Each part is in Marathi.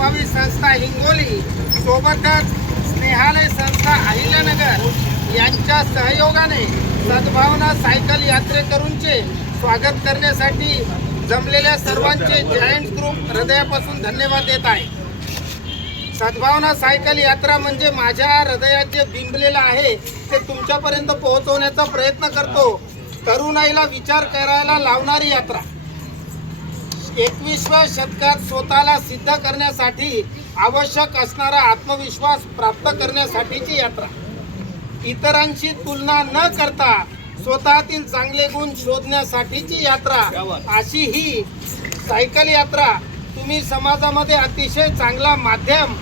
सेवाभावी संस्था हिंगोली सोबतच स्नेहालय संस्था अहिल्यानगर यांच्या सहयोगाने सद्भावना सायकल यात्रेकरूंचे स्वागत करण्यासाठी जमलेल्या सर्वांचे जायंट्स ग्रुप हृदयापासून धन्यवाद देत आहे. सद्भावना सायकल यात्रा म्हणजे माझ्या हृदयात जे बिंबलेलं आहे ते तुमच्यापर्यंत पोहोचवण्याचा प्रयत्न करतो. तरुणाईला विचार करायला लावणारी यात्रा, 21व्या शतकात स्वतःला सिद्ध करण्यासाठी आवश्यक असणारा आत्मविश्वास प्राप्त करण्यासाठीची यात्रा, इतरांशी तुलना न करता स्वतःतील चांगले गुण शोधण्यासाठीची यात्रा. अशी ही सायकल यात्रा तुम्ही समाजामध्ये अतिशय चांगला माध्यम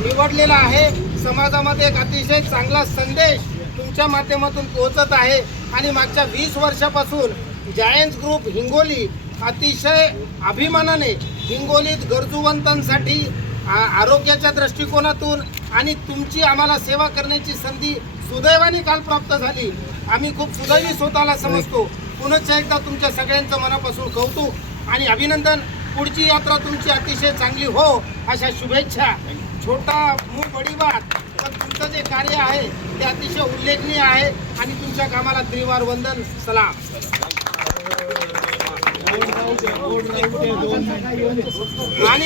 निवडलेला आहे. समाजामध्ये एक अतिशय चांगला संदेश तुमच्या माध्यमातून पोहोचत आहे आणि मागच्या 20 वर्षापासून जायंट्स ग्रुप हिंगोली अतिशय अभिमानाने हिंगोलीत गरजूवंतांसाठी आरोग्याच्या दृष्टिकोनातून आणि तुमची आम्हाला सेवा करण्याची संधी सुदैवाने काल प्राप्त झाली. आम्ही खूप सुदैवी स्वतःला समजतो. पुन्हा एकदा तुमच्या सगळ्यांचं मनापासून कौतुक आणि अभिनंदन. पुढची यात्रा तुमची अतिशय चांगली हो अशा शुभेच्छा. छोटा मुख बडी बात, पण तुमचं जे कार्य आहे ते अतिशय उल्लेखनीय आहे आणि तुमच्या कामाला त्रिवार वंदन. सलाम. आणि